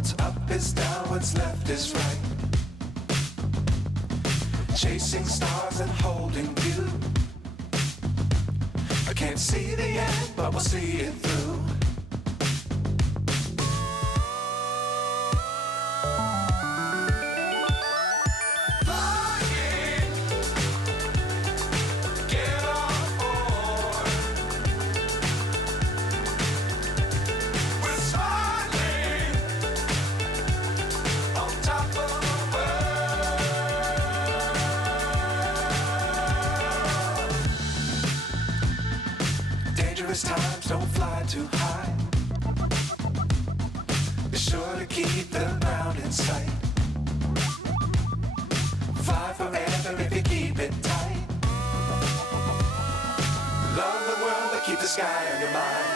What's up is down, what's left is right. Chasing stars and holding you. I can't see the end, but we'll see it through. Times don't fly too high. Be sure to keep the ground in sight. Fly forever if you keep it tight. Love the world but keep the sky on your mind.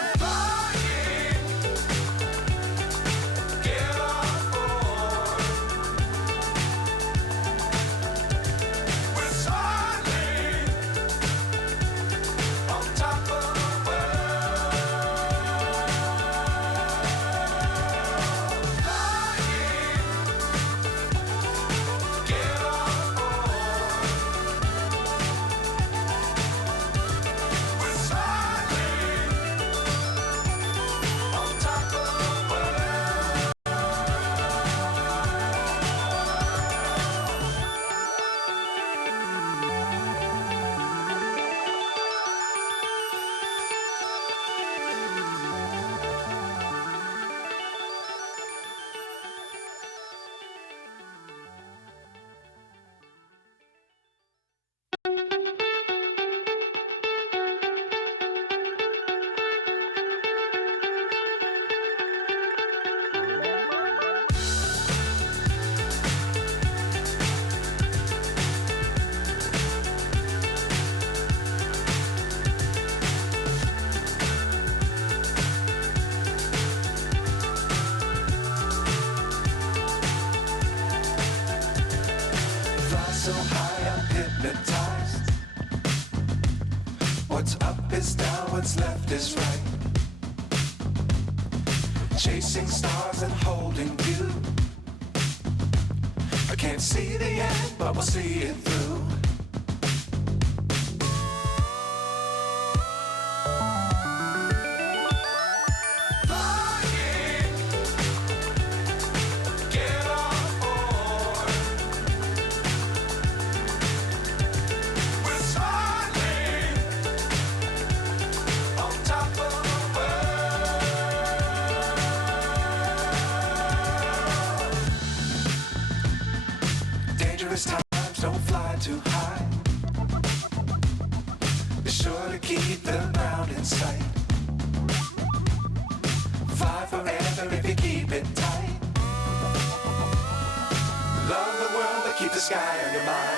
So high I'm hypnotized. What's up is down, what's left is right. Chasing stars and holding you. I can't see the end, but we'll see it through. Times don't fly too high. Be sure to keep the ground in sight. Fly forever if you keep it tight. Love the world but keep the sky on your mind.